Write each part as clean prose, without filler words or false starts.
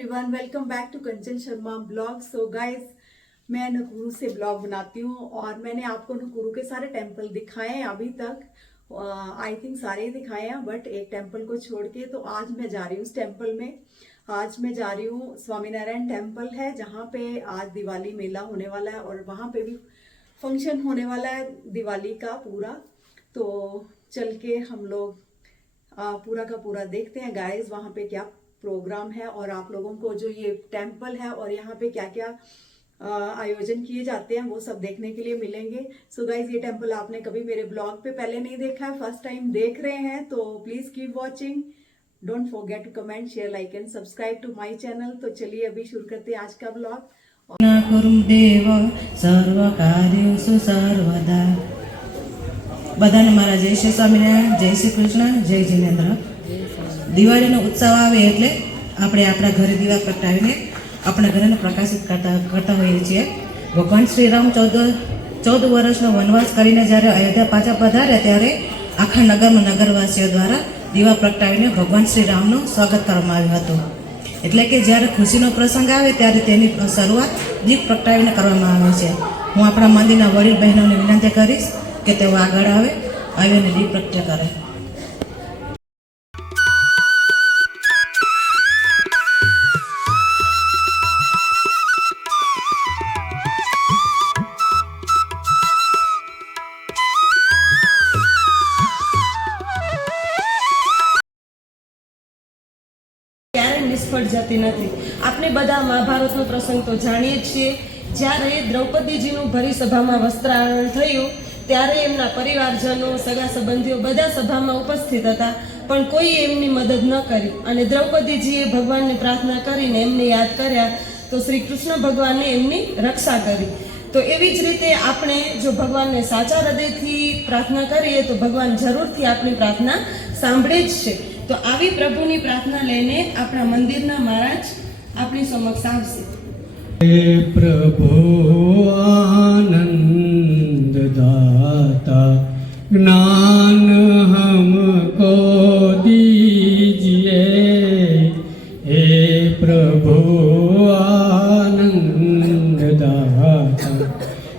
Everyone, welcome back to Kanchan Sharma blog. So guys, मैं Nakuru से blog बनाती हूँ और मैंने आपको नकुरू के सारे टेंपल दिखाए हैं अभी तक। आई थिंक सारे ही दिखाए हैं, बट एक टेंपल को छोड़ के। तो आज मैं जा रही हूँ उस टेंपल में। आज मैं जा रही हूँ, स्वामीनारायण टेंपल है जहाँ पे आज दिवाली मेला होने वाला है और वहाँ पे भी फंक्शन होने वाला है दिवाली का पूरा। तो चल के हम लोग पूरा का पूरा देखते हैं गाइस वहाँ पे क्या प्रोग्राम है और आप लोगों को जो ये टेंपल है और यहाँ पे क्या क्या आयोजन किए जाते हैं वो सब देखने के लिए मिलेंगे। सो गाइस, ये टेंपल आपने कभी मेरे ब्लॉग पे पहले नहीं देखा है, फर्स्ट टाइम देख रहे हैं तो please keep watching. Don't forget to comment, share, like and subscribe to my channel. तो चलिए अभी शुरू करते हैं आज का ब्लॉग। देव सर्व कार्येषु सर्वदा। बधाने मारा जय श्री स्वामीनारायण, जय श्री कृष्ण, जय जिनेन्द्र। दिवाळीनो उत्सव आवे एटले આપણે આપણા ઘરે દીવા પ્રગટાવીને આપણા ઘરને પ્રકાશિત કરતા હોઈએ છીએ। ભગવાન શ્રી રામ 14 વર્ષનો વનવાસ કરીને જ્યારે અયોધ્યા પાછા પધાર્યા ત્યારે આખા નગરમાં નગરવાસીઓ દ્વારા દીવા પ્રગટાવીને ભગવાન શ્રી રામનું સ્વાગત કરવામાં આવ્યું હતું। એટલે કે જ્યારે ખુશીનો પ્રસંગ આવે ત્યારે તેની શરૂઆત દીપ પ્રગટાવીને કરવામાં આવે છે। હું આપણા મંદિરના વડીલ બહેનોને વિનંતી કરીશ કે તેઓ આગળ આવીને દીપ પ્રગટ્ય કરે। નિષ્ફળ જતી નથી। આપણે બધા મહાભારતનો પ્રસંગ તો જાણીએ જ છીએ। જ્યારે દ્રૌપદીજીનું ભરી સભામાં વસ્ત્રાહરણ થયું ત્યારે એમના પરિવારજનો, સગા સંબંધીઓ બધા સભામાં ઉપસ્થિત હતા, પણ કોઈએ એમની મદદ ન કરી અને દ્રૌપદીજીએ ભગવાનને પ્રાર્થના કરીને એમને યાદ કર્યા તો શ્રી કૃષ્ણ ભગવાને એમની રક્ષા કરી। તો એવી જ રીતે આપણે જો ભગવાનને સાચા હૃદયથી પ્રાર્થના કરીએ તો ભગવાન જરૂરથી આપણી પ્રાર્થના સાંભળે જ છે। તો આવી પ્રભુની પ્રાર્થના લઈને આપણા મંદિરના મહારાજ આપણી સમક્ષ આવશે। हे प्रभु आनंद दाता, ज्ञान हमको दीजिए। हे प्रभु आनंद दाता,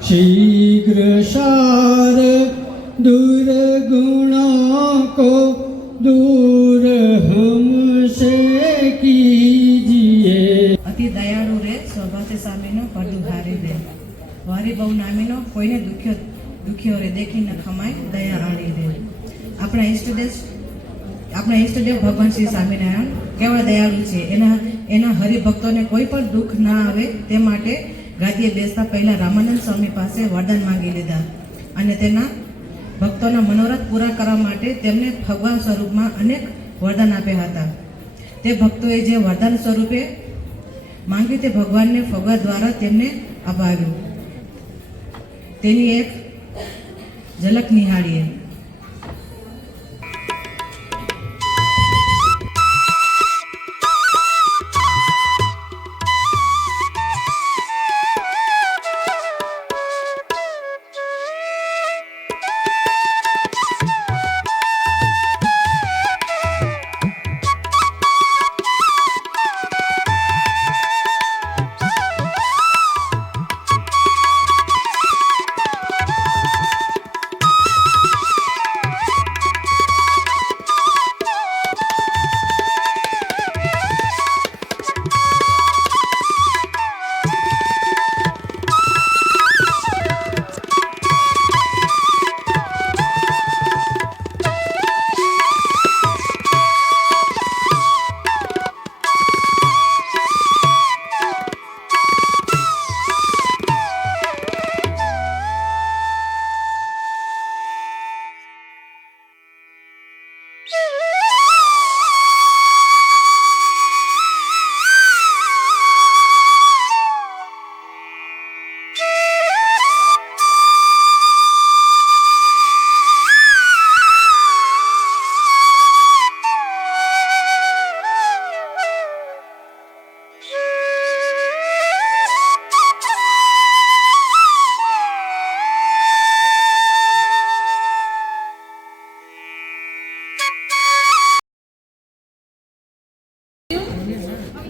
शीघ्र सार दुर्गुणों को दूर हमसे कीजिए। अति दयाळु रे, स्वभाव सामीनो परदुहारी रे, वारी बहु नामीनो कोईने दुखियो रे देखी न खमाय दया आणी रे। अपना इष्टदेव भगवान श्री स्वामीनारायण केवड़ा दयाळु छे। एना हरिभक्तोने कोई पण दुख ना आवे ते माटे गादीए बेसता पहला रामानंद स्वामी पासे वरदान मांगी लीधा अने तेना भक्तोना मनोरथ पूरा करवा माटे तेमने भगवान स्वरूपमां अनेक वरदान आप्या हता। ते भक्तोए जे वरदान स्वरूपे मांग्યું તે ભગવાનને ફગવા દ્વારા તેમને અપાવ્યું। તેની એક ઝલક નિહાળીએ।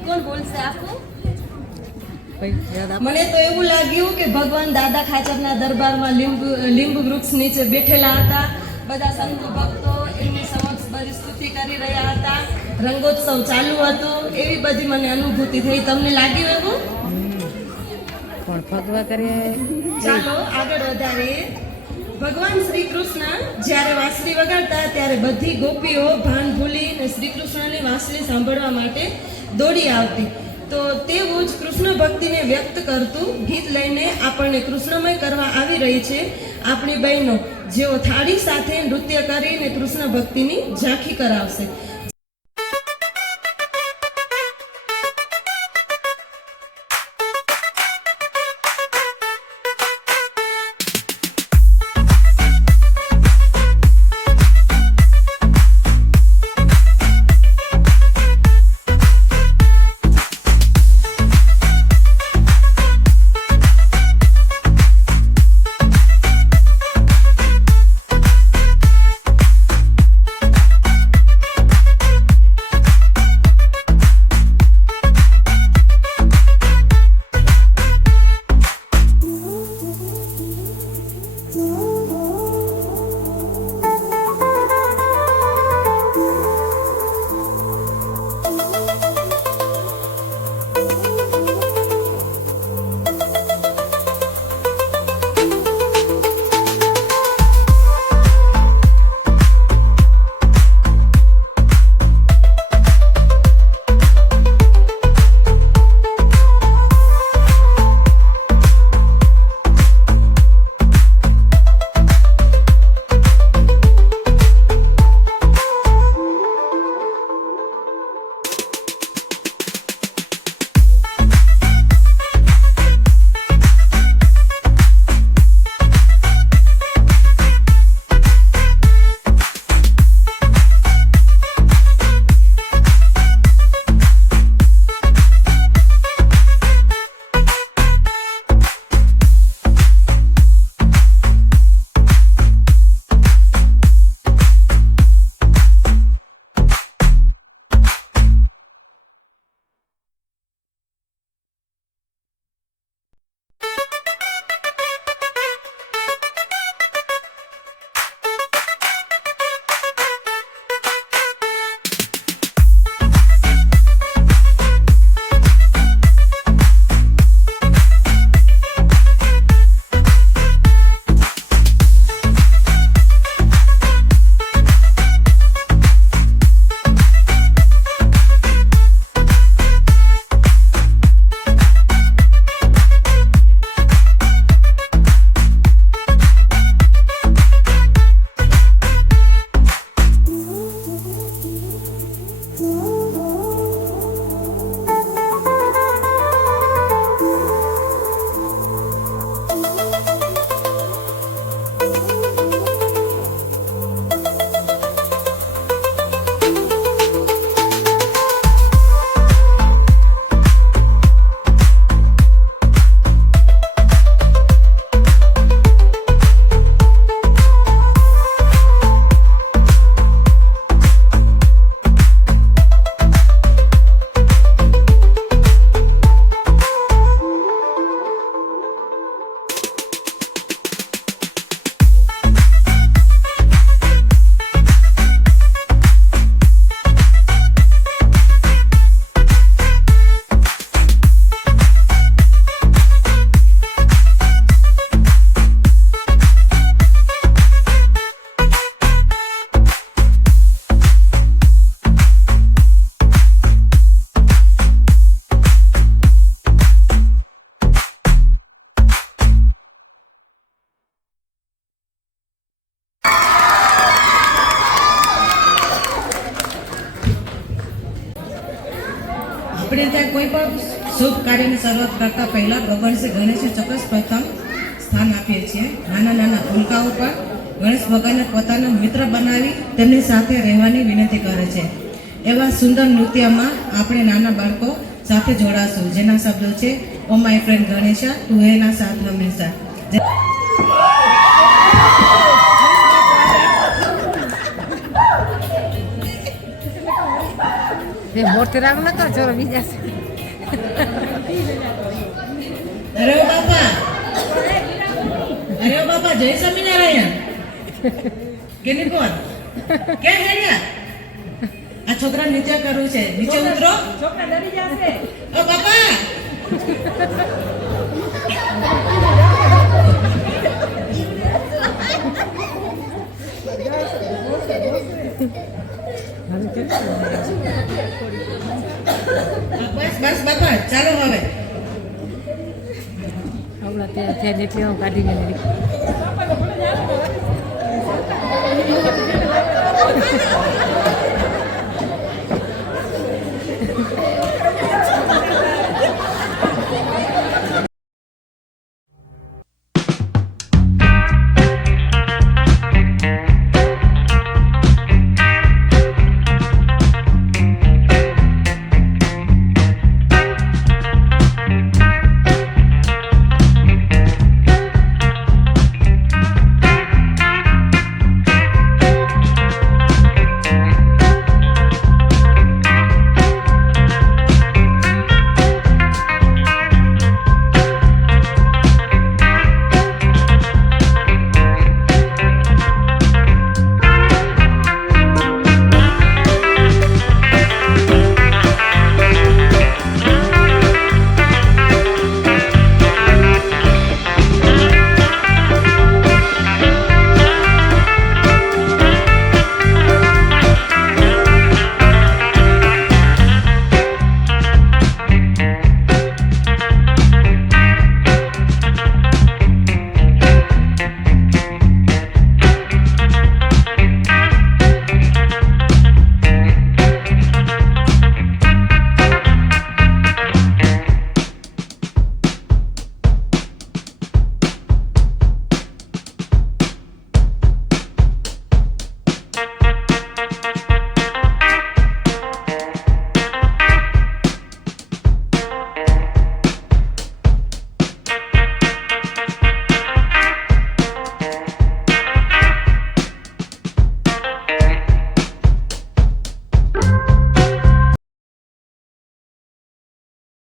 કોણ બોલશે આપો? મને તો એવું લાગ્યું કે ભગવાન દાદા ખાચરના દરબારમાં લીંબુ વૃક્ષ નીચે બેઠેલા હતા. બધા સંતો ભક્તો એમની સમક્ષ બધી સ્તુતિ કરી રહ્યા હતા. રંગોત્સવ ચાલુ હતો. એવી બધી મને અનુભૂતિ થઈ. તમને લાગ્યું એવું? પણ ભગવા કરીએ ચાલો આગળ વધારીએ. ભગવાન શ્રી કૃષ્ણ જ્યારે વાંસળી વગાડતા ત્યારે બધી ગોપીઓ ભાન ભૂલીને શ્રી કૃષ્ણની વાંસળી સાંભળવા માટે દોડી આવતી. તો તેવું જ કૃષ્ણ ભક્તિને વ્યક્ત કરતું ગીત લઈને આપણને કૃષ્ણમય કરવા આવી રહી છે આપણી બહેનો, જેઓ થાળી સાથે નૃત્ય કરીને કૃષ્ણ ભક્તિની ઝાંખી કરાવશે. આપણે ત્યાં કોઈ પણ શુભ કાર્યની શરૂઆત કરતા પહેલા ભગવાન શ્રી ગણેશને ચોક્કસ પ્રથમ સ્થાન આપીએ છીએ. નાના નાના ભૂલકાઓ પણ ગણેશ ભગવાનને પોતાના મિત્ર બનાવી તેમની સાથે રહેવાની વિનંતી કરે છે. એવા સુંદર નૃત્યમાં આપણે નાના બાળકો સાથે જોડાશું, જેના શબ્દો છે, ઓ માય ફ્રેન્ડ ગણેશા તું એના સાથ હંમેશા. એ મોટી રામ નતો ચોરો બીજા છે. અરે ઓ બાપા, અરે ઓ બાપા, જય સ્વામિનારાયણ. કેની કોણ ક્યાં ગયા? આ છોકરા નીચે કરવું છે, નીચે ઉતરો. છોકરા ડરી જશે. ઓ બાપા, બસ બસ બાપા, ચાલો હવે. હમણાં ત્યાં જેટલી હું કાઢીને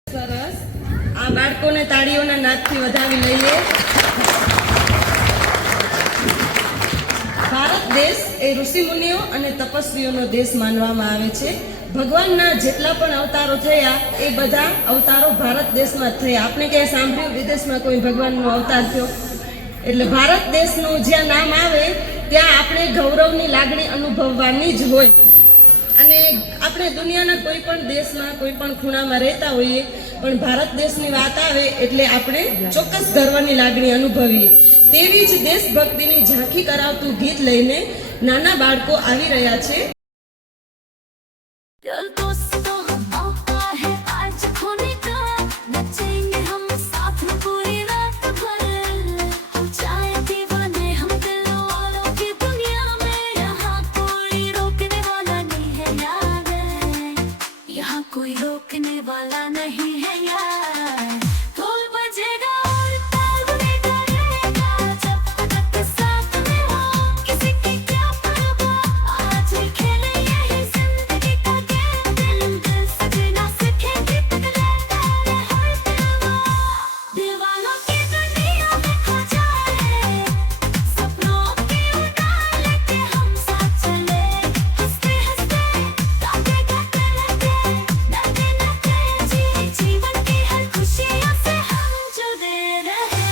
સરસ. આ બાળકોને તાળીઓના નાદથી વધાવી લઈએ. ભારત દેશ એ ઋષિમુનિઓ અને તપસ્વીઓનો દેશ માનવામાં આવે છે. ભગવાનના જેટલા પણ અવતારો થયા એ બધા અવતારો ભારત દેશમાં જ થયા. આપણે ક્યાંય સાંભળ્યું વિદેશમાં કોઈ ભગવાનનો અવતાર થયો? એટલે ભારત દેશનું જ્યાં નામ આવે ત્યાં આપણે ગૌરવની લાગણી અનુભવવાની જ હોય. અને આપણે દુનિયાના કોઈ પણ દેશમાં કોઈ પણ ખૂણામાં રહેતા હોઈએ પણ ભારત દેશની વાત આવે એટલે આપણે ચોક્કસ ગર્વની લાગણી અનુભવીએ. તેવી જ દેશભક્તિની ઝાંખી કરાવતું ગીત લઈને નાના બાળકો આવી રહ્યા છે. दिल दोस्तों मौका है आज खोने का, नचेंगे हम साथ में पूरी रात भर, हो जाए दीवाने हम दिल वालों की दुनिया में, यहाँ कोई रोकने वाला नहीं है यार, यहाँ कोई रोकने वाला नहीं है यार. ढोल बजेगा और ताल बनेगा रहेगा, जब तक साथ में हो किसी की क्या परवाह, आज खेले यही जिंदगी का गेम, दिल दिल से जीना सीखेंगे पिघले तारे हर दिलवा, दीवानों की दुनिया में खो जाए, सपनों की उड़ान लेके हम साथ चले, हंसते हंसते गाते गाते रहते, डरते डरते जी जीवन की हर खुशियों से हम जुड़े रहे.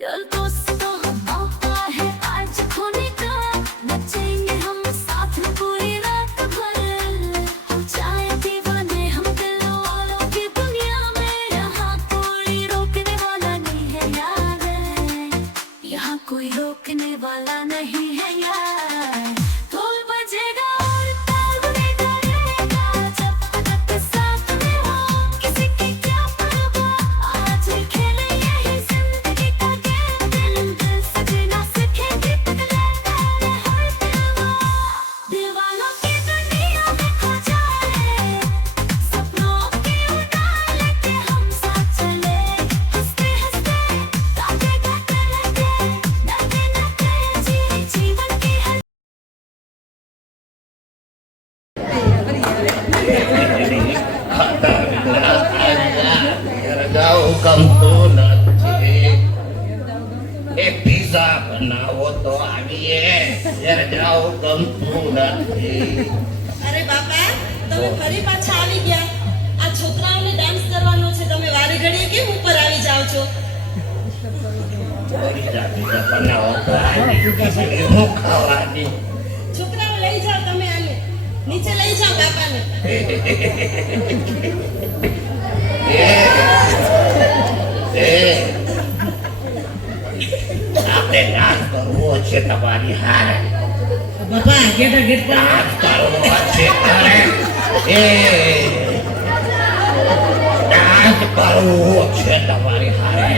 दिल दोस्तों मौका है आज खोने का, नचेंगे हम साथ में पूरी रात भर, हो जाए दीवाने हम दिल वालों की दुनिया में, यहाँ कोई रोकने वाला नहीं है यार, यहाँ कोई रोकने वाला नहीं है यार. ढोल बजेगा और ताल बनेगा रहेगा, जब तक साथ में हो किसी की क्या परवाह, आज खेले यही जिंदगी का જાવું ગમતું નથી. એ પીઝા બનાવો તો આવીએ. ઘેર જાવું ગમતું નથી. અરે બાપા, તમે ફરી પાછા આવી ગયા. આ છોકરાઓને ડાન્સ કરવાનો છે, તમે વારે ઘડીએ કેમ ઉપર આવી જાઓ છો? પીઝા બનાવો તો આવી. ખીચડી હું ખાવાની. છોકરાઓ લઈ જાઓ, તમે આને નીચે લઈ જાઓ બાપાને. આપણે નાચ કરવો છે તમારી હારે. બાપા ગેટ ગેટ પર નાચ કરવો છે તારે. નાચ કરવો છે તમારી હારે.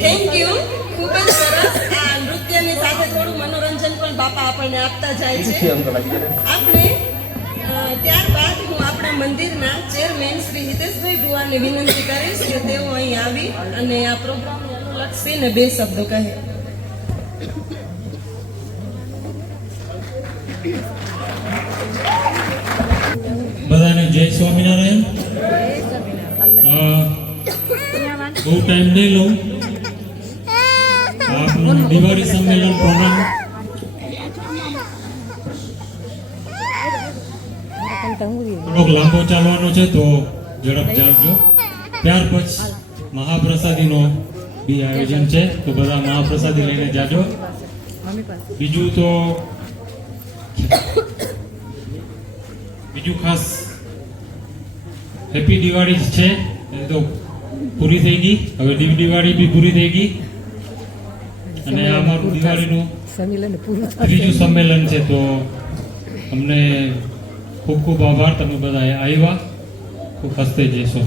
થેન્ક યુ, ખૂબ જ સરસ. આ નૃત્યની સાથે થોડું મનોરંજન પણ બાપા આપણને આપતા જાય છે. આપણે ત્યારબાદ હું આપણા મંદિરના ચેરમેન શ્રી હિતેશભાઈ ભુવાને વિનંતી કરીશ કે તેઓ અહીં આવી અને આ પ્રોગ્રામને અનુલક્ષીને બે શબ્દો કહે. બધાને જય સ્વામિનારાયણ. બહુ ટાઈમ નહીં લઉં. આપણું દિવાળી સંમેલન પ્રોગ્રામ થોડોક લાંબો ચાલવાનો છે, તો ઝડપ ચાલજો. ત્યાર પછી મહાપ્રસાદીનો બી આયોજન છે, તો બધા મહાપ્રસાદી લઈને જાજો. બીજું ખાસ હેપી દિવાળી જ છે. એ તો પૂરી થઈ ગઈ. હવે દિવાળી બી પૂરી થઈ ગઈ અને આ અમારું દિવાળીનું સંમેલન પૂરું ત્રીજું સંમેલન છે. તો અમને ખૂબ ખૂબ આભાર, તમે બધા આવ્યા. ખૂબ હસતે જશો.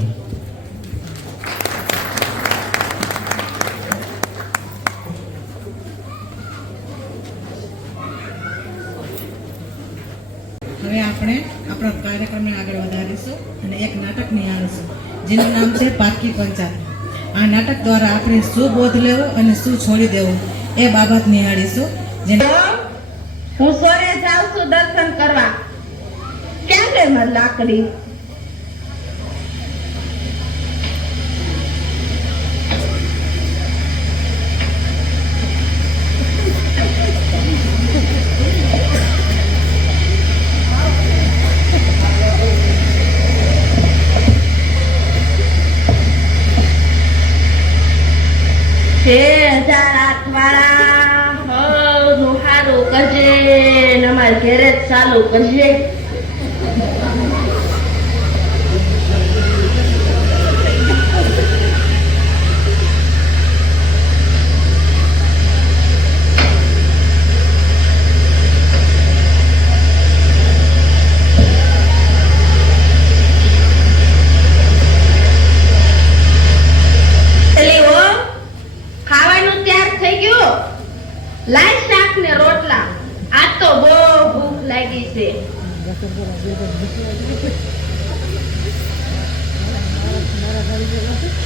હવે આપણે આપણા કાર્યક્રમને આગળ વધારીશું અને એક નાટક નિહાળીશું જેનું નામ છે પારકી પંચાયત. આ નાટક દ્વારા આપણે શું બોધ લેવો અને શું છોડી દેવું એ બાબત નિહાળીશું. હું સોરે જાઉં છું દર્શન કરવા. ક્યાં ગઈ મારી લાકડી? અમારે ઘેરે જ ચાલુ કરજે. ખાવાનું તૈયાર થઈ ગયું. લાય શાક ને રોટલા. આજ તો બહુ ભૂખ લાગી છે.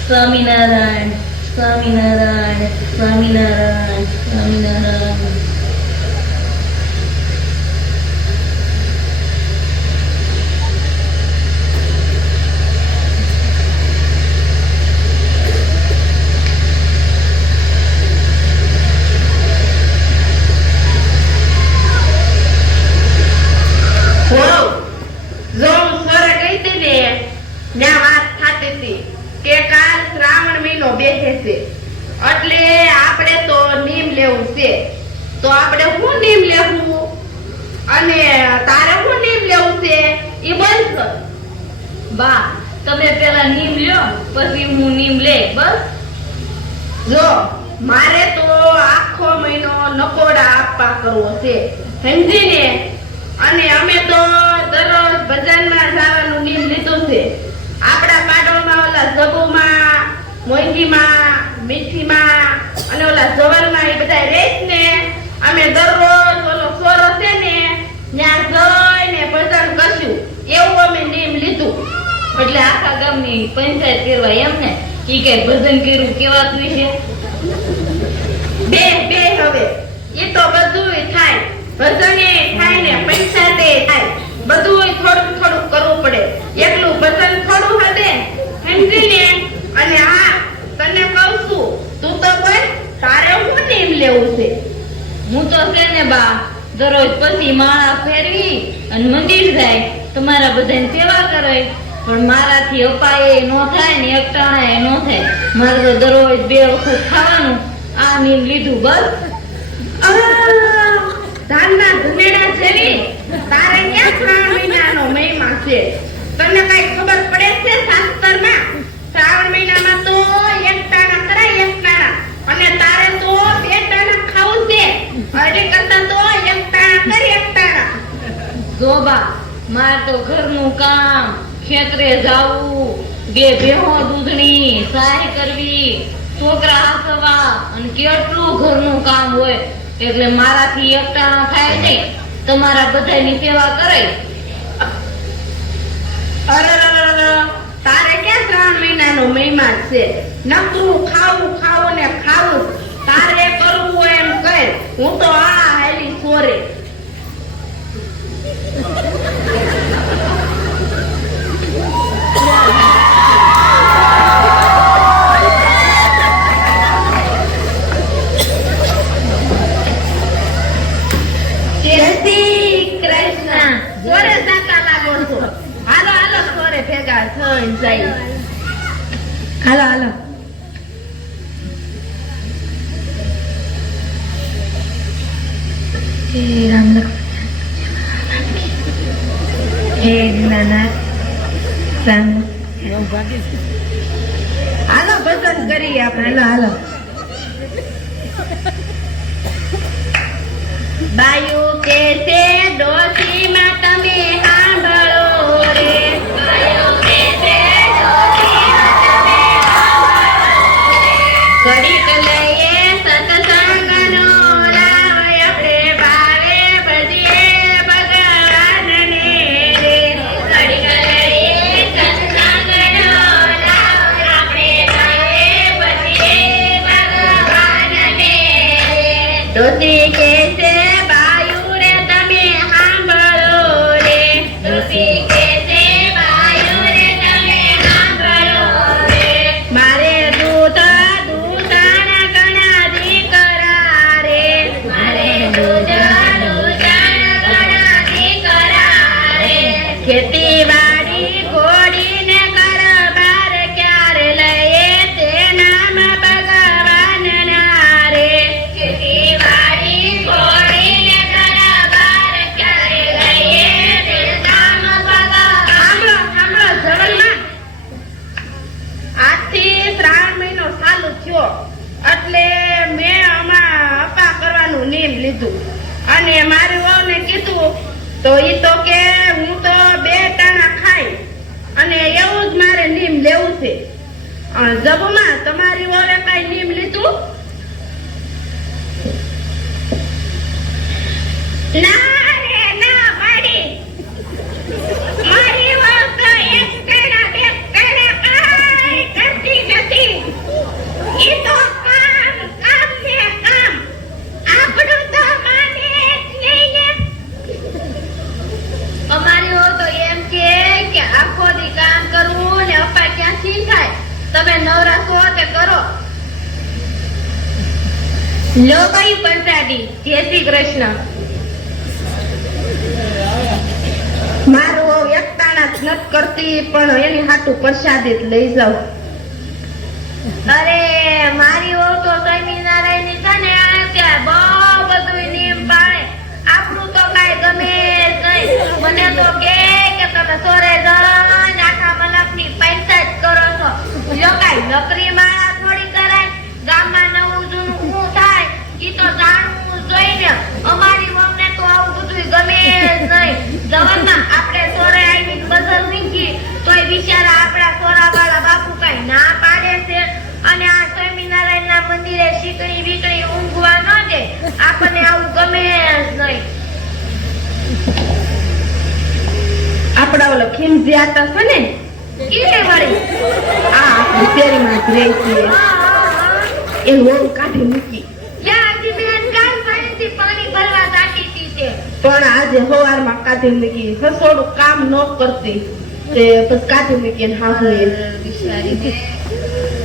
સ્વામિનારાયણ સ્વામિનારાયણ સ્વામિનારાયણ સ્વામિનારાયણ. એટલે આપણે તો નીમ લેવું છે. તો આપણે શું નીમ લેવું અને તારે શું નીમ લેવું છે એ બોલ કર. બા, તમે પેલા નીમ લ્યો પછી હું નીમ લે. બસ જો, મારે તો આખો મહિનો નકોડા આપવા કરવો છે, સમજીને. અને અમે તો દરરોજ ભજનમાં જવાનું નીમ લીધું છે. આપણા પાડોમાં ઓલા જબુમાં, મોંઘીમાં, મીઠીમાં અને ઓલા જવરમાં એ બધા રેસ ને અમે દરરોજ ઓલો સોરો છે ને ત્યાં જઈને ભજન કરશું એવું અમે નીમ લીધું. એટલે આખા ગામની પંચાયત કરવા એમ ને ઈ કઈ ભજન કર્યું કેવાતું છે. બે હવે એ તો બધું થાય, ભજન થાય ને પંચાયત થાય, બધું થોડું થોડું કરવું પીર જાય તમારા બધાની સેવા કરે, પણ મારાથી અપાય ન થાય ને એકટાણા ન થાય. મારે તો દરરોજ 2 વખત ખાવાનું. આ નીમ લીધું બસ. ધાનના ધનેડા જેવી તારે ક્યાં 3 મહિનાનો મહિમા છે? તને કઈ ખબર પડે છે શાસ્ત્રમાં? શ્રાવણ મહિનામાં તો એકટાણા કરાય, એકટાણા. અને તારે તો 2 ટાણા ખાવું છે. અડે કરતા તો એકટાણા કરી, એકટાણા. જોબા, માર તો ઘરનું કામ, ખેતરે જાવું, 2 ભેહો દૂધની સહાય કરવી, છોકરા હાસવા અને કેટલું ઘરનું કામ હોય, એટલે મારાથી એકટાણા થાય નહીં. તમારા બધાની સેવા કરાય. અરે તારે ક્યાં 3 મહિનાનો મહિમા છે? નકરું ખાવું ખાવું ને ખાવું. તારે કરવું હોય એમ કર. હું તો આ હાલી સોરે. જય શ્રી કૃષ્ણ. સોરે સાતા લાગો છો. હાલો હાલો સોરે ભેગા થઈ જાય. હાલો હાલો. હે રામ લક્ષ્મણ હે દીનાનાથ રામ. હાલો ભજન કરીએ આપણે. હાલો હાલો. બાયુ કે છે ડોશીમાં તમે સાંભળો રે. બાયુ કે છે ડોશીમાં તમે સાંભળો રે. ઘડીક લઈએ સત્સંગનો લાવ, આપણે ભાવે ભજીએ ભગવાનને રે. ઘડીક લઈએ સત્સંગનો લાવ, આપણે ભાવે ભજીએ ભગવાનને રે. ડોશી કે છે બાયુ રે તમે સાંભળો રે. ડોશી કે છે બાયુ રે તમે સાંભળો રે. મારે દૂધ દૂધાણા ઘણા દીકરા રે. મારે દૂધ દૂધાણા ઘણા દીકરા રે. ખેતીવાડી ઘોડીને ઘર બાર ક્યારે લઈએ તે નામ ભગવાનના રે. ખેતીવાડી ઘોડીને ઘર બાર ક્યારે લઈએ તે નામ ભગવાન. સાંભળો સાંભળો જવલમાં. આજથી શ્રાવણ મહિનો ચાલુ થયો એટલે મેં આમાં અપા કરવાનું નિયમ લીધું. અને મારી વહુને કીધું તો ઈ તો કે હું તો 2 ટાણા ખાઈ, અને એવું જ મારે નિયમ લેવું છે. જબમાં તમારી વહુએ કઈ નિયમ લીધું? ના રે ના માડી. મારી વહુ તો 1 ટાણા 2 ટાણા કાંઈ કરતી નથી. ઈ તો કામ કામ ને કામ. આપણું તો માને જ નહીં ને. અમારી વહુ તો એમ કે આખો દી કામ કરવું ને અપા ક્યાંથી થાય? તમે નવરા છો તે કરો. લો કઈ પંચાડી. જય શ્રી કૃષ્ણ. મારું વહુ એકટાણા જ નથી કરતી, પણ એની હાટું પ્રસાદી જ લઈ જાવ. અરે મારી વહુ તો સ્વામિનારાયણની છે ને ત્યાં બહુ બધું નિયમ પાળે. આપણું તો કાંઈ ગમે જ નહીં. મને તો કે તમે સોરે જઈને આખા મલકની પૈસા જ કરો છો. જો કાંઈ નકરી માળા થોડી કરાય. ગામમાં નવું જૂનું શું થાય ઈ તો જાણવું જોઈએ. અમારી વહુને તો આવું બધું ગમે જ નહીં. જવનમાં આપણે સોરે આવીને બજાર નીકળી તોય બિચારા આપણા સોરાવાળા બાપુ કાંઈ ના પાડે છે. અને આ સ્વામિનારાયણના મંદિરે શીકણી બીકણી ઊંઘવા ન દે. આપણને આવું ગમે જ નહીં. આપડા ઓલો ખીમજી આતા છે ને ઈ વાળી આ આપણી શેરીમાં જ રહે છે. એ વહુ કાઢી મૂકી. યાજી બેન કાલ પાણીથી પાણી ભરવા જાતી હતી તે, પણ આજે સવારમાં કાઢી મૂકી. હસોડું કામ ન કરતી તે પછી કાઢી મૂકી હાહુ એ.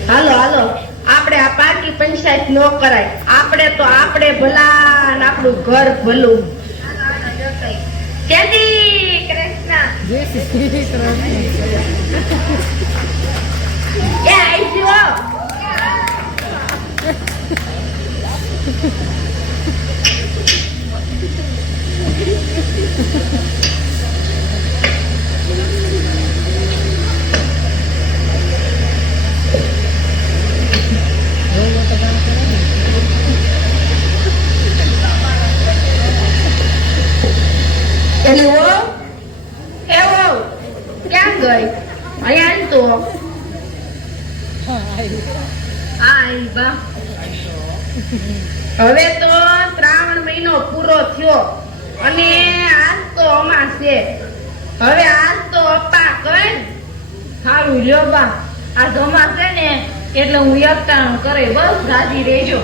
હાલો હાલો, આપણે આ પાર્ટી પંચાયત ન કરાય. આપણે તો આપણે ભલા ને આપણું ઘર ભલું. જય શ્રી કૃષ્ણ. એ આઈ જો એની વો એ વો ક્યાં ગઈ અહીંયા તો આઈ બા હવે તો શ્રાવણ મહિનો પૂરો થયો અને આજ તો અમાસ છે હવે આજ તો અપ્પા કઈ સારું લ્યો બા આ અમાસ છે ને એટલે હું એકટાણું કરે બસ રાજી રહેજો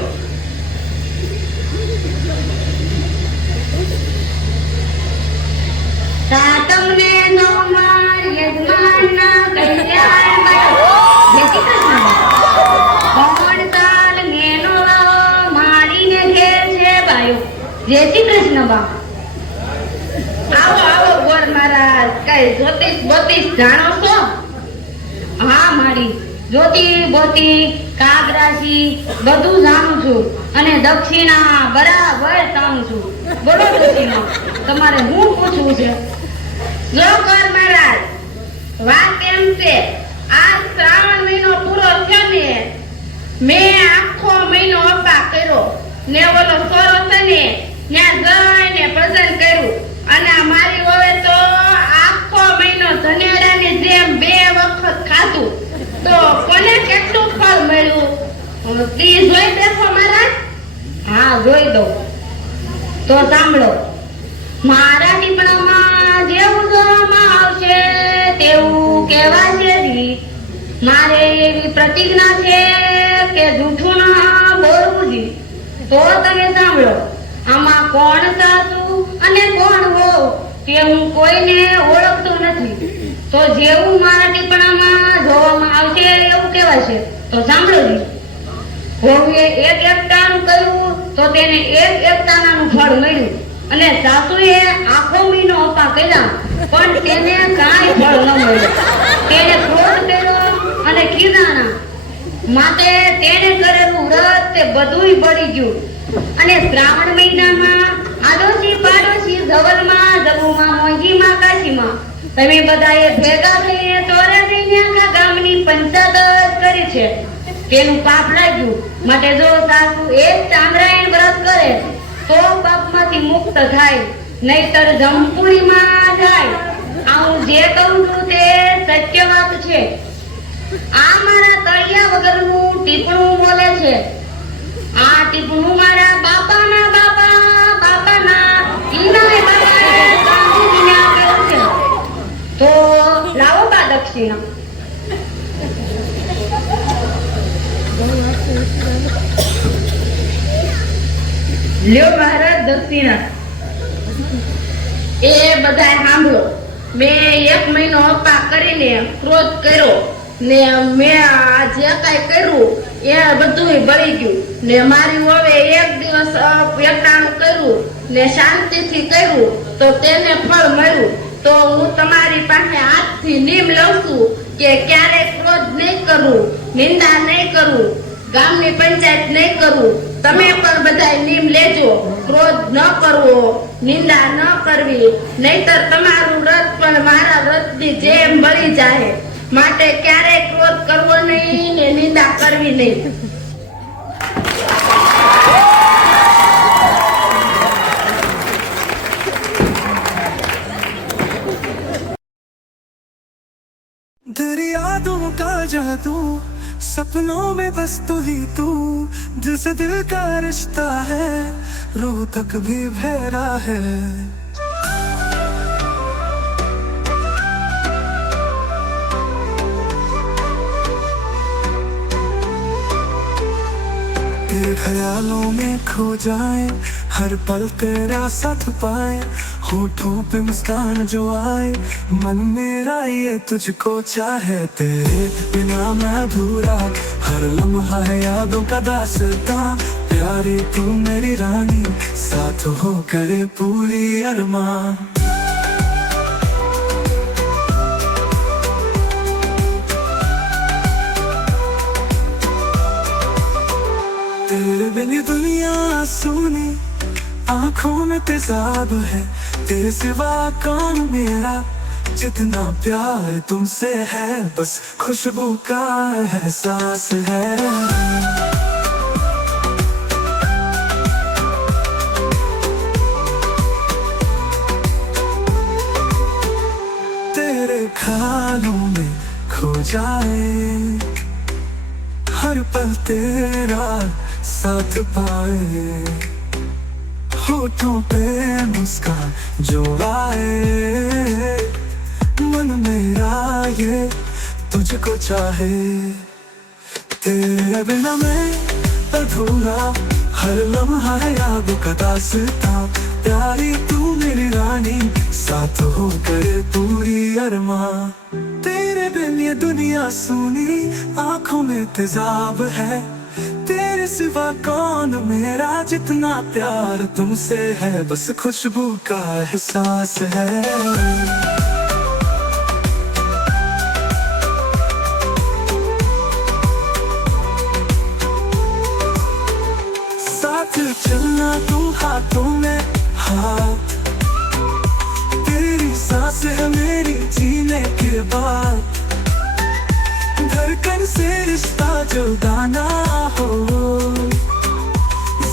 તમને નવમાં યજમાનના કલ્યાણ જય શ્રી કૃષ્ણ કોણ તાલ નેનો મારીને ઘેર છે બાયો જય શ્રી કૃષ્ણ બા આવો આવો ગોર મહારાજ કઈ જ્યોતિષ બોતિષ જાણો છો હા મારી જ્યોતિ બોતી કાગરાશી બધું જાણું છું અને દક્ષિણા બરાબર જાણું છું બોલો દક્ષિણા તમારે હું પૂછવું છે જો કર મહારાજ વાત એમ છે આ શ્રાવણ મહિનો પૂરો થયો ને મેં આખો મહિનો અપા કર્યો ને ઓલો સોરો છે ને ત્યાં જઈને ભજન કર્યું અને મારી હવે તો આખો મહિનો ધનેડાની જેમ 2 વખત ખાધું તો કોને કેટલું ફળ મળ્યું તી જોઈ દેખો મહારાજ હા જોઈ દો તો સાંભળો મારા ટીપણામાં જેવું જોવામાં આવશે તેવું કહેવાશે જી મારે એવી પ્રતિજ્ઞા છે કે જૂઠું ના બોલવું જી તો તમે સાંભળો આમાં કોણ સાસુ અને કોણ વહુ તે હું કોઈને ઓળખતો નથી તો જેવું મારા ટીપણામાં જોવામાં આવશે એવું કહેવાશે તો સાંભળો જી વહુએ એક એકટાણું કર્યું તો તેને એક એકટાણાનું ફળ મળ્યું અને સાસુએ આખો મહિનો અપા કર્યા પણ તેને કાંઈ ફળ ન મળ્યું તેને ક્રોધ કર્યો અને ખીજાણા માટે તેને કરેલું વ્રત તે બધુંય બળી ગયું અને શ્રાવણ મહિનામાં આડોશી પાડોશી ધવલમાં જબુમાં મોંઘીમાં કાશીમાં તમે બધાએ ભેગા થઈને ચોરે થઈને આખા ગામની પંચાયત કરી છે તેનું પાપ લાગ્યું માટે જો સાસુ એક ચાંદ્રાયણ વ્રત કરે તો પાપમાંથી મુક્ત થાય નહીતર જમપુરીમાં જાય આ હું જે કહું છું તે સત્ય વાત છે આ મારા તળિયા વગરનું ટીપણું બોલે છે આ ટીપણું મારા બાપાના ઈનાએ બાપાએ ગાંધીજીને આપેલું છે તો લાવો બા દક્ષિણા લ્યો મહારાજ દક્ષિણા એ બધા સાંભળો મેં 1 મહિનો અપા કરીને ક્રોધ કર્યો ને મેં આ જે કાંઈ કર્યું એ બધું બળી ગયું ને મારી હવે એક દિવસ એકટાણું કર્યું ને શાંતિથી કર્યું તો તેને ફળ મળ્યું તો હું તમારી પાસે આજથી નિયમ લઉં છું કે ક્યારેય ક્રોધ નહીં કરવું નિંદા નહીં કરવું ગામની પંચાયત નહીં કરવું તમે પણ બધા નિયમ લેજો ક્રોધ ન કરવો નિંદા ન કરવી નહીતર તમારું વ્રત પણ મારા વ્રતની જેમ બળી જાય માટે ક્યારેય ક્રોધ કરવો નહીં ને નિંદા કરવી નહીં दरिया दूं का जादू सपनों में बस तू ही तू दिल से दिल का रिश्ता है रूह तक भी बहरा है तेरे ख्यालों में खो जाए हर पल तेरा साथ पाए होठों पे मुस्कान जो आए मन मेरा ये तुझको चाहे तेरे बिना मैं अधूरा हर लम्हा है यादों का दास्तां प्यारी तू मेरी रानी साथ हो करे पूरी अरमान तेजाब है, तेरे सिवा कौन मेरा, जितना प्यार तुमसे है बस खुशबू का एहसास है। तेरे ख्यालों में खो जाए, हर पल तेरा साथ पाए, होठों पे मुस्कान जो आए, मन मेरा ये तुझको चाहे। तेरे बिना मैं अधूरा, हर लम्हा है याद का दास्तां, प्यारी तू मेरी रानी, साथ हो करे पूरी अरमां। तेरे बिन ये दुनिया सुनी, आंखों में तेजाब है, तेरे सिवा कौन मेरा, जितना प्यार तुमसे है बस खुशबू का एहसास है। साथ चलना तू हाथों में हाथ, तेरी सांस है मेरी जीने के बाद, धड़कन से रिश्ता जुदा ना हो,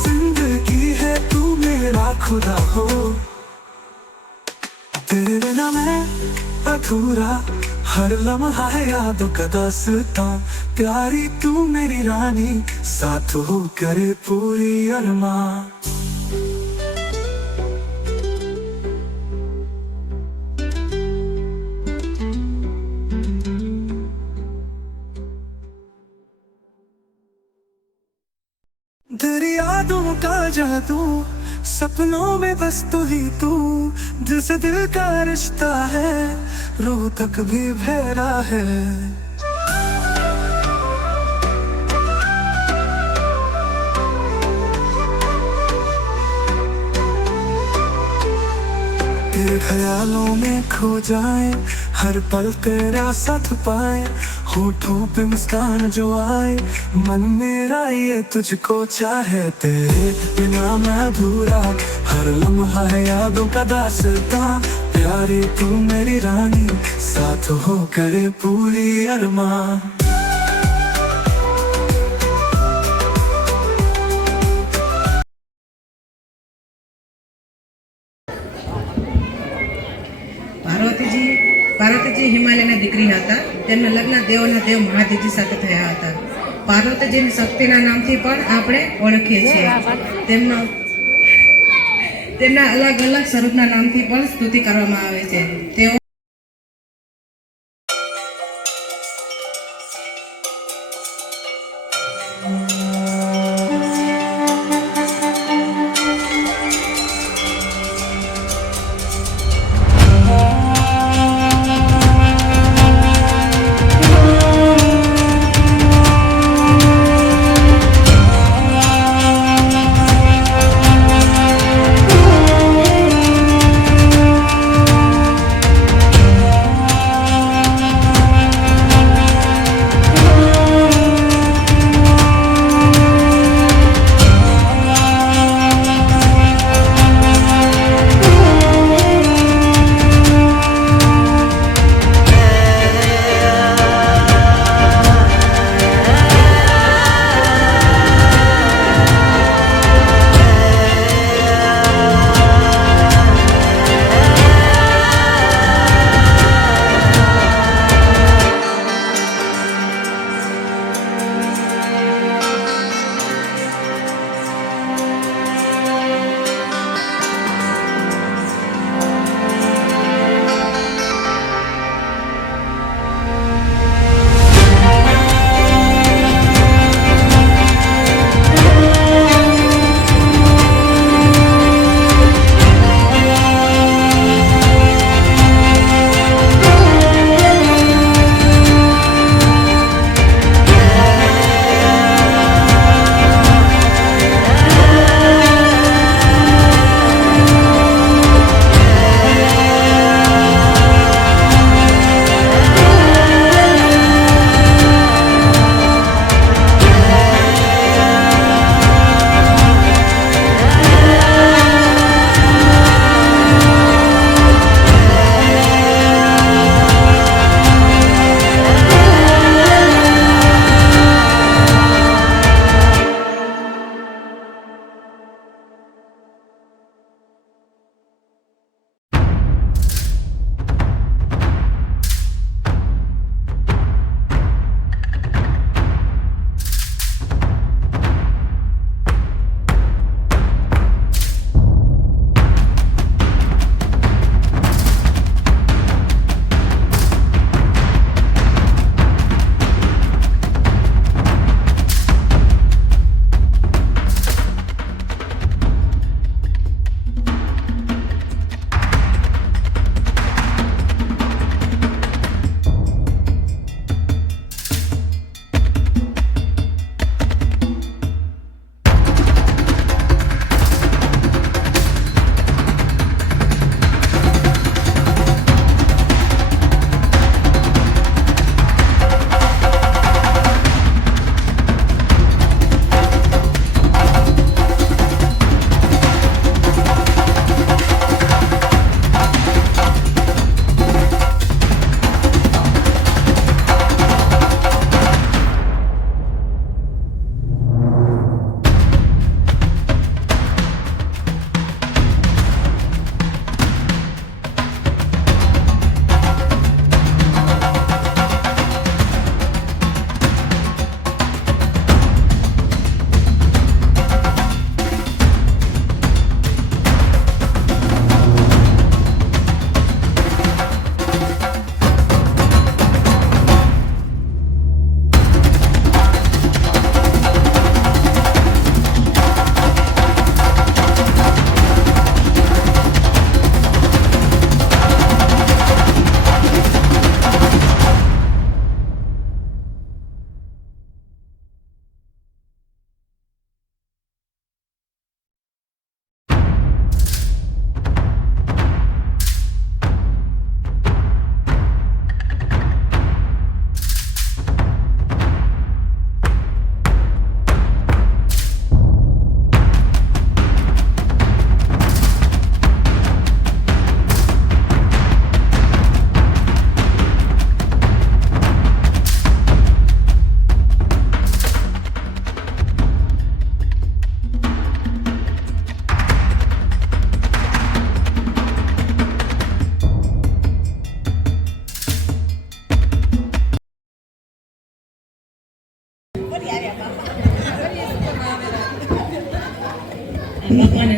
जिंदगी है तू मेरा खुदा हो। तेरे बिना मैं अधूरा, हर लम्हा है यादों का दास्तां, प्यारी तू मेरी रानी, साथ हो करे पूरी अरमां। तेरी यादों का जादू, सपनों में बस तू ही तू, दिल से दिल का रिश्ता है, रूह तक भी भरा है। तेरे ख्यालों में खो जाए, हर पल तेरा साथ पाए, होठों पे मुस्कान जो आए, मन मेरा ये तुझको चाहे। तेरे बिना मैं अधूरा, हर लम्हा है यादों का दास्तां, प्यारी तू मेरी रानी, साथ हो करे पूरी अरमां। પાર્વતીજી હિમાલયના દીકરી હતા, તેમના લગ્ન દેવોના દેવ મહાદેવજી સાથે થયા હતા. પાર્વતીજીની શક્તિના નામથી પણ આપણે ઓળખીએ છીએ. તેમના અલગ અલગ સ્વરૂપના નામથી પણ સ્તુતિ કરવામાં આવે છે. તેઓ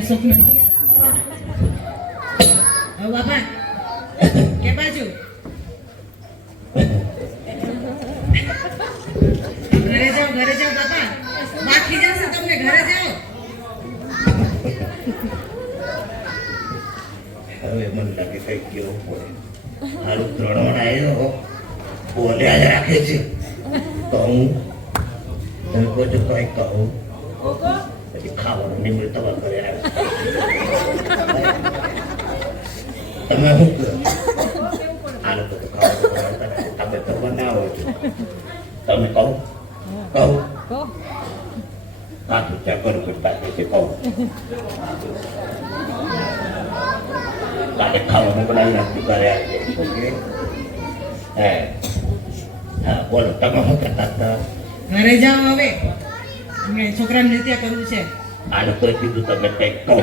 સ્વપ્ન હવે બાપા કે બાજુ ઘરે જાઓ બાપા બાકી જશે તમને ઘરે જાઓ હવે મને લાગે કઈ કેવું પડે મારું ત્રણ આવ્યો બોલ્યા જ રાખે છે કહું તમે કહો છો કઈ કહું પછી ખાવાનું નિમિત્ત તમારા ઘરે આવે તમે શું કહો આ લોકો તો ખાવાનું બનાવતા નથી તમે તો બનાવો છો તમે કહું હાથ ઊંચા કરું કે પાસે છે કહું કાલે ખાવાનું બનાવી નાખ્યું ઘરે આવી ઓકે હા બોલો તમે શું કરતા હતા ઘરે જાઓ હવે અમને છોકરાને નૃત્ય કરવું છે આ લોકોએ કીધું તમે કંઈક કહો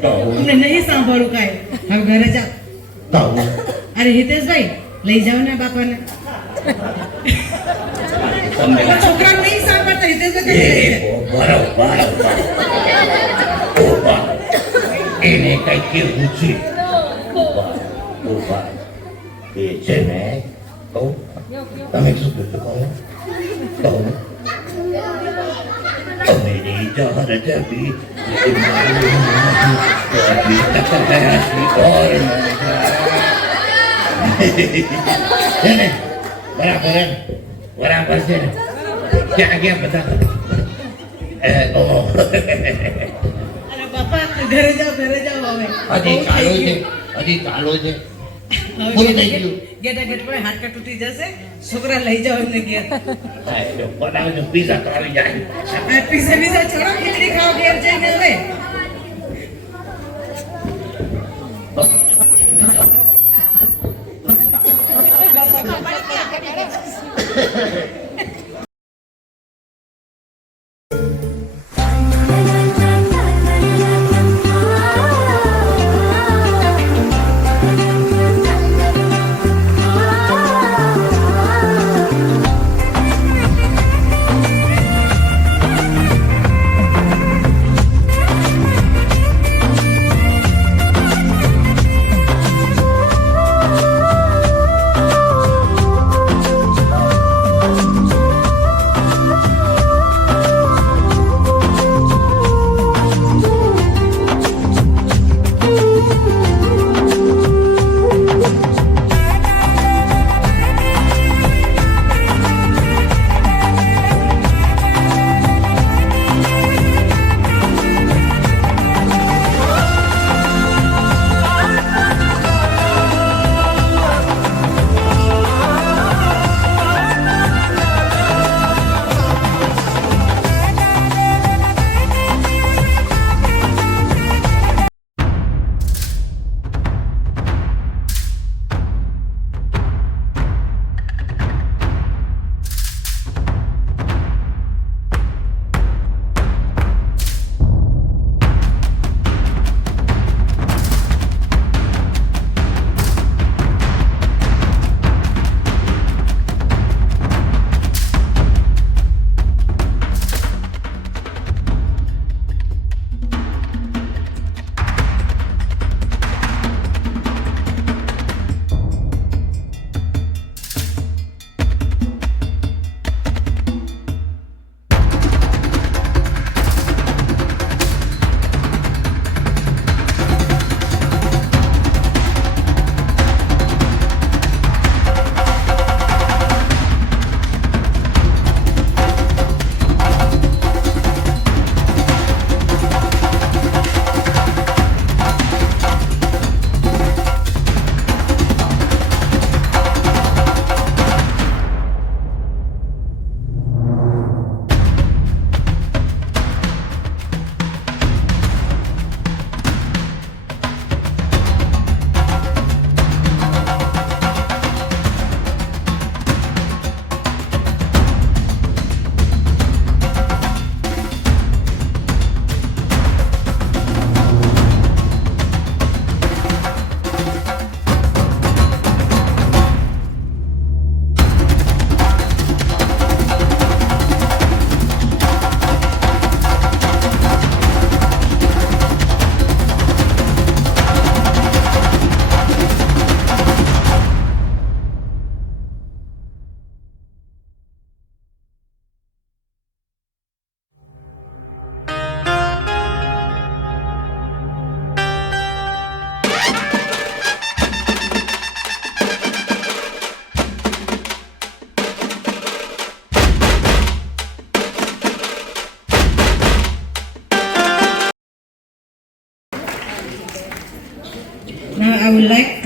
કહું અમને નહીં સાંભળવું કાંઈ હવે ઘરે જાઓ કહું અરે હિતેશભાઈ લઈ જાઓ ને બાપાને તમે છોકરાને નહીં સાંભળતા હિતેશભાઈ બરોબર એને કઈ કેવું છે એ છે ને કહું તમે શું કીધું કહું मेरी जहर जबी अभी तक गया थी और बराबर છે ને ક્યાં ગયા બધા અરે બાપા ઘરે જાઓ હવે હજી ચાલુ છે પૂરું થઈ ગયું ગેટા ગેટ પર હાડકા તૂટી જશે છોકરા લઈ જાઓ એમને ઘેર બનાવજો પીઝા તો આવી જાય પીઝા છોડો ખીચડી ખાઓ ઘેર જઈને હવે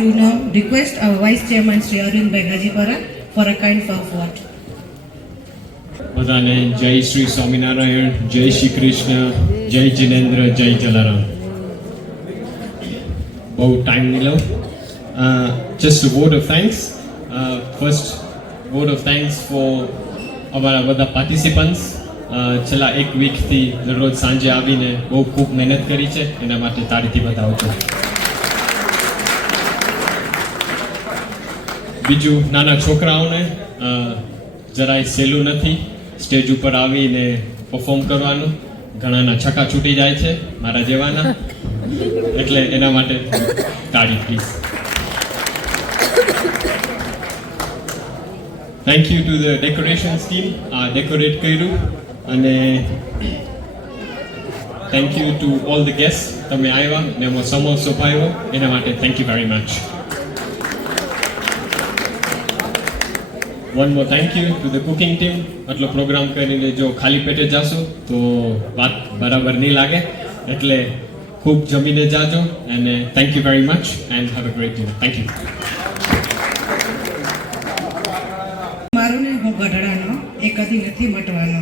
to now request our Vice Chairman Sri Arvind Bhai Gajipara for a kind word. બધાને જય શ્રી સ્વામિનારાયણ, જય શ્રી કૃષ્ણ, જય જિનેન્દ્ર, જય જલારામ. બહુ ટાઈમ નહીં લઉં. Just ward of thanks. First ward of thanks for અમારા બધા પાર્ટિસિપન્ટ્સ. છેલ્લા એક વીકથી દરરોજ સાંજે આવીને બહુ ખૂબ મહેનત કરી છે, એના માટે તાળીથી બતાવજો. બીજું, નાના છોકરાઓને જરાય સહેલું નથી સ્ટેજ ઉપર આવીને પરફોર્મ કરવાનું. ઘણાના છક્કા છૂટી જાય છે મારા જેવાના, એટલે એના માટે તાળી please. Thank you to the decorations team, આ ડેકોરેટ કર્યું. અને thank you to all the guest, તમે આવ્યા ને એમાં સમય સોંપાયો, એના માટે thank you very much. One more thank you to the cooking team. આટલો પ્રોગ્રામ કરીને જો ખાલી પેટે જાશો તો વાત બરાબર નહીં લાગે, એટલે ખૂબ જમીને જાજો. અને thank you very much and have a great day. Thank you. મારું ને હું ગઢડાનો એ કદી નથી મટવાનો.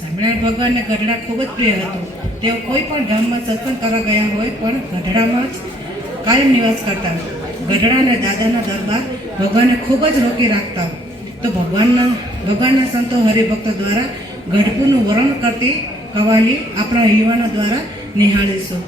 સ્વામિનારાયણ ભગવાનને ગઢડા ખૂબ જ પ્રિય હતું. તેઓ કોઈ પણ ગામમાં સત્સંગ કરવા ગયા હોય પણ ગઢડામાં જ કાયમ નિવાસ કરતા. ગઢડા અને દાદાના દરબાર ભગવાનને ખૂબ જ રોકી રાખતા. તો ભગવાનના સંતો હરિભક્તો દ્વારા ગઢપુરનું વર્ણન કરતી કવાલી આપણા યુવાનો દ્વારા નિહાળીશું.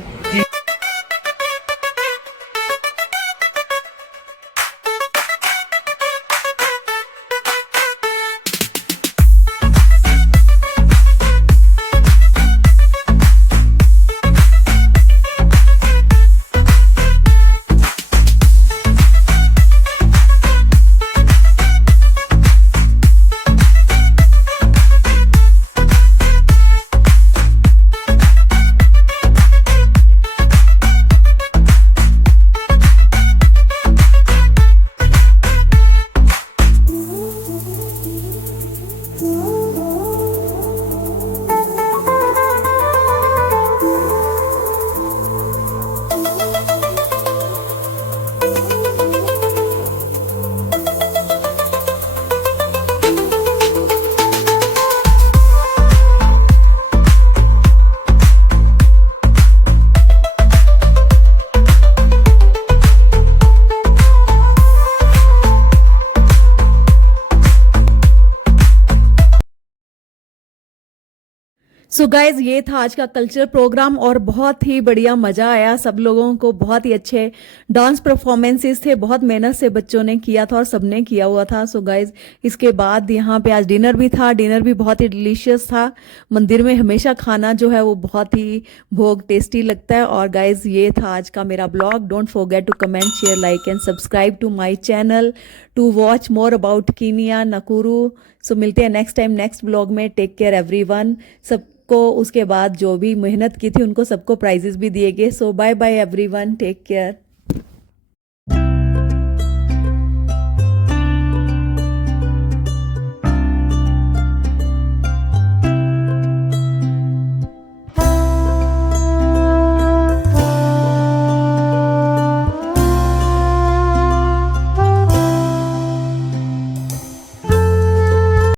सो गाइज, ये था आज का कल्चरल प्रोग्राम और बहुत ही बढ़िया मज़ा आया. सब लोगों को बहुत ही अच्छे डांस परफॉर्मेंसेस थे. बहुत मेहनत से बच्चों ने किया था और सबने किया हुआ था. सो गाइज, इसके बाद यहाँ पे आज डिनर भी था. डिनर भी बहुत ही डिलीशियस था. मंदिर में हमेशा खाना जो है वो बहुत ही भोग टेस्टी लगता है. और गाइज, ये था आज का मेरा blog. Don't forget to comment, share, like and subscribe to my channel to watch more about Kenya, Nakuru. So मिलते हैं नेक्स्ट टाइम नेक्स्ट ब्लॉग में. Take care everyone. सबको उसके बाद जो भी मेहनत की थी उनको सबको प्राइजेस भी दिए गए. So bye bye everyone, take care.